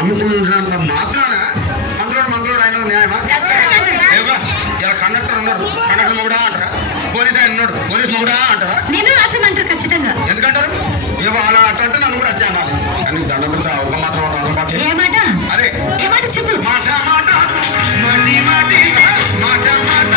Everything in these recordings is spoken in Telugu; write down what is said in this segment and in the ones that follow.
అమ్ముకున్నంత మాత్రాన మందులోడు ఆయన న్యాయమా? ఇలా కండక్టర్ ఉన్నాడు, కండక్టర్ మొగుడా అంటారా? పోలీస్ ఆయన ఉన్నాడు, పోలీస్ మొగుడా అంటారా? అంటారు ఖచ్చితంగా. ఎందుకంటారు? ఏమో అలా అట్లా అంటే నన్ను కూడా అట్లా అనాలి. కానీ దండం పెడితే ఒక మాత్రం అదే ఏ మాట చెప్పు. మాట మాట మాటి మాటి మాట మాట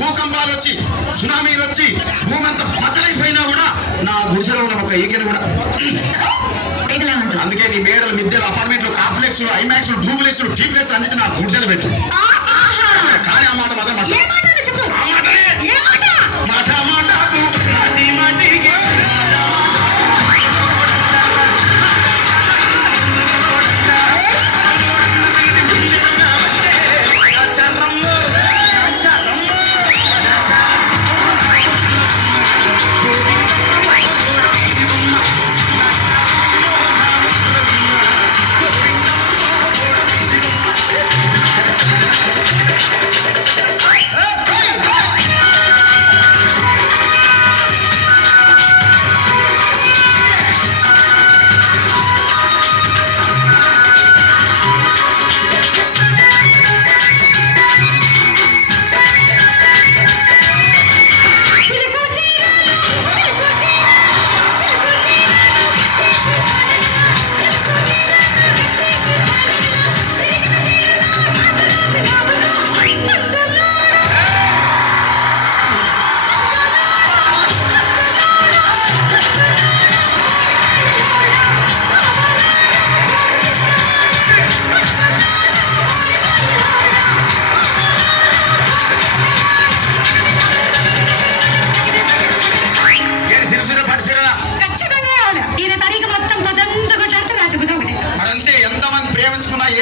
భూకంపాలు వచ్చి సునామీలు వచ్చి భూమి అంతా బద్దలైపోయినా కూడా నా గుడిసెలో ఉన్న ఒక ఈకెలు కూడా. అందుకే నీ మేడలు మిద్దెలు అపార్ట్మెంట్లు కాంప్లెక్స్ ఐమాక్స్ డూప్లెక్స్ టీప్లెక్స్ అందించి నా గుడిసెలు పెట్టు. కానీ ఆ మాట మాత్రం మాట మాట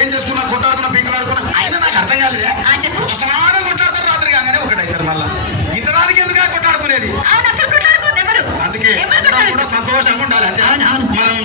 ఏం చేసుకున్నా కొట్టాడుకున్నా పీకలాడుకున్నా అయినా నాకు అర్థం కాలేదే. సమానం కొట్టాడుతారు రాత్రి కాగానే ఒకటైతారు. మళ్ళా ఇంతదానికి ఎందుకు కొట్టాడుకునేది? అందుకే కూడా సంతోషంగా ఉండాలి. మనం